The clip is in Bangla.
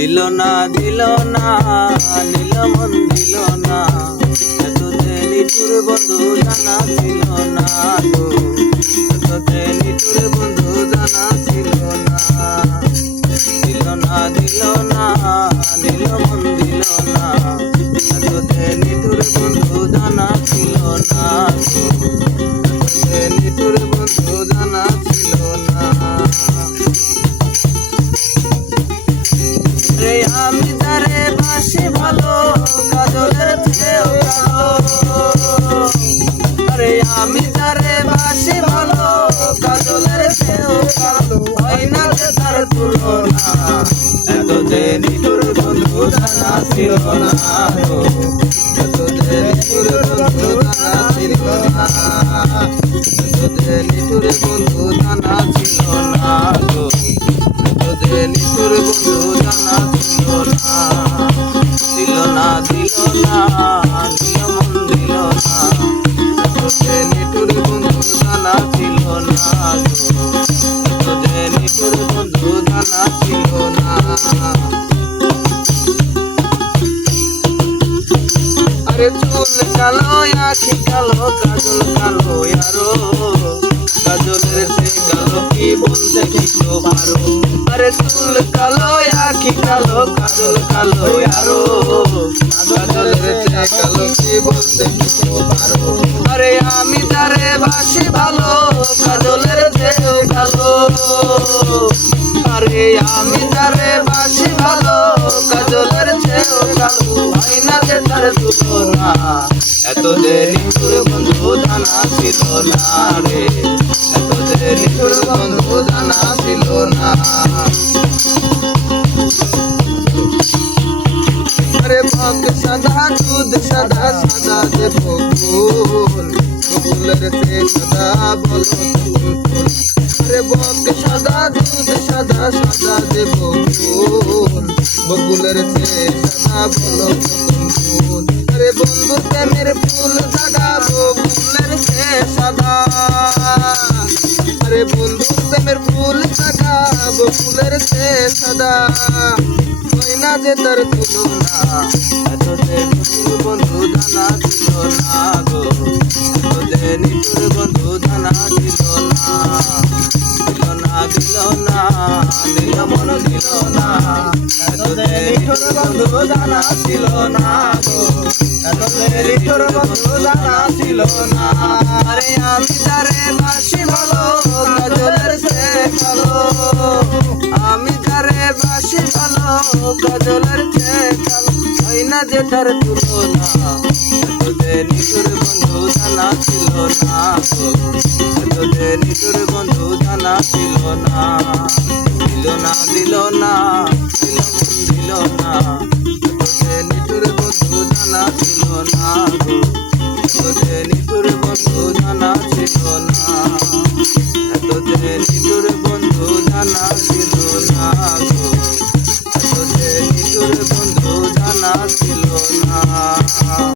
দিল না দিল না নীল মন দিল না এততে নিঠুর বন্ধু জানা ছিল না গো এততে নিঠুর বন্ধু জানা ছিল না দিল না দিল না নীল মন দিল না এততে নিঠুর বন্ধু জানা ছিল না গো এততে নিঠুর বন্ধু জানা ছিল না। আমি তারে বাসি ভালো কাজলের চেয়েও কালো আরে আমি তারে বাসি ভালো কাজলের চেয়েও কালো হয় না যে তার তুলনা এততে নিঠুর বন্ধু জানা ছিল না গো এততে নিঠুর বন্ধু জানা ছিল না এততে নিঠুর বন্ধু জানা ছিল না গো এততে নিঠুর বন্ধু জানা ছিল না দিল না দিল না নীল মন দিল না এততে নিঠুর বন্ধু জানা ছিল না গো এততে নিঠুর বন্ধু জানা ছিল না। আরে চুল কালো আখি কালো কাজল কালো আরো কাজলের সে কালো কি বলতে কিছু পারো আরে চুল কালো আখি কালো কাজল কালো আরো কাজলের সে কালো কি বলতে কিছু পারো আরে আমি তারে বাসি ভালো কাজলের চেয়েও ভালো আরে আমি তারে বাসি ভালো কাজলের চেয়েও ভালো হয় না যে তার তুলনা এততে নিঠুর বন্ধু জানা ছিল না রে এততে নিঠুর বন্ধু জানা ছিল না। আরে ভক্ত সাদা দুধ সাদা সাদা যে বকুল বকুলের সে সাদা বলো ফুল আরে ভক্ত সাদা দুধ সাদা সাদা যে বকুল বকুলের সে সাদা বলো ফুল আরে বন্ধু প্রেমের ফুল জাগাবো ফুলের সে সাদা আরে বন্ধু প্রেমের ফুল জাগাবো ফুলের সে সাদা হয় না যে তার তুলনা এততে নিঠুর বন্ধু জানা ছিল না গো এততে নিঠুর বন্ধু জানা ছিল না দিল না দিল না নীল মন দিল না এততে নিঠুর বন্ধু জানা ছিল না গো এততে নিঠুর বন্ধু জানা ছিল না আরে আমি তারে বাসি ভালো কাজলের সে কালো আমি তারে বাসি ভালো কাজলের চেয়ে কালো হয় না যে তার তুলনা এততে নিঠুর বন্ধু জানা ছিল না গো এততে নিঠুর বন্ধু জানা ছিল না দিল না দিল না নীল মন দিল না এততে নিঠুর বন্ধু জানা ছিল না গো এততে নিঠুর বন্ধু জানা ছিল না এততে নিঠুর বন্ধু জানা ছিল